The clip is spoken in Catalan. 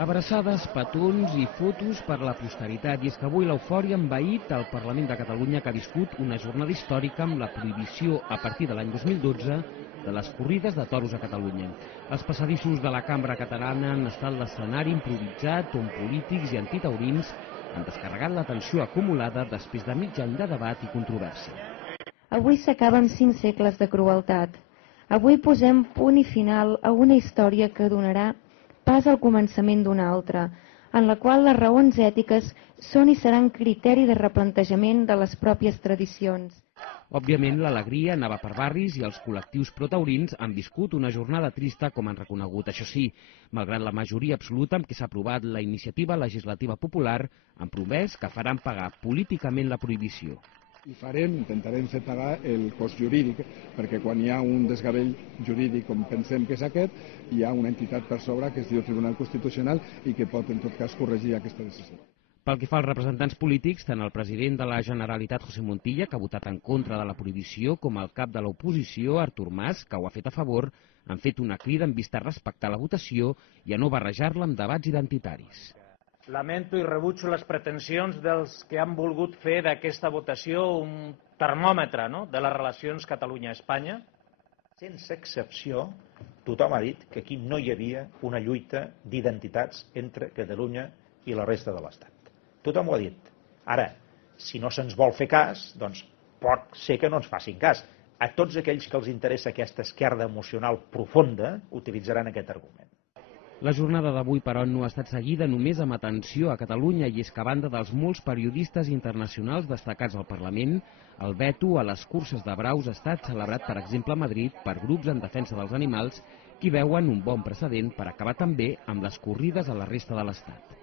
Abraçades, petons i fotos per la posteritat. I és que avui l'eufòria ha envaït el Parlament de Catalunya, que ha viscut una jornada històrica amb la prohibició a partir de l'any 2012 de les corrides de toros a Catalunya. Els passadissos de la cambra catalana han estat l'escenari improvisat on polítics i antitaurins han descarregat la tensió acumulada després de mig any de debat i controvèrsia. Avui s'acaben 5 segles de crueltat. Avui posem punt i final a una història que donarà pas al començament d'una altra, en la qual les raons ètiques són i seran criteri de replantejament de les pròpies tradicions. Òbviament, l'alegria anava per barris i els col·lectius protaurins han viscut una jornada trista, com han reconegut. Això sí, malgrat la majoria absoluta amb què s'ha aprovat la iniciativa legislativa popular, han promès que faran pagar políticament la prohibició. I intentarem fer pagar el cost jurídic, perquè quan hi ha un desgavell jurídic com pensem que és aquest, hi ha una entitat per sobre que es diu Tribunal Constitucional i que pot en tot cas corregir aquesta decisió. Pel que fa als representants polítics, tant el president de la Generalitat, José Montilla, que ha votat en contra de la prohibició, com el cap de l'oposició, Artur Mas, que ho ha fet a favor, han fet una crida en vista a respectar la votació i a no barrejar-la amb debats identitaris. Lamento i rebutjo les pretensions dels que han volgut fer d'aquesta votació un termòmetre de les relacions Catalunya-Espanya. Sense excepció, tothom ha dit que aquí no hi havia una lluita d'identitats entre Catalunya i la resta de l'Estat. Tothom ho ha dit. Ara, si no se'ns vol fer cas, doncs pot ser que no ens facin cas. A tots aquells que els interessa aquesta esquerda emocional profunda utilitzaran aquest argument. La jornada d'avui, però, no ha estat seguida només amb atenció a Catalunya, i és que a banda dels molts periodistes internacionals destacats al Parlament, el veto a les curses de braus ha estat celebrat, per exemple, a Madrid per grups en defensa dels animals, qui veuen un bon precedent per acabar també amb les corrides a la resta de l'Estat.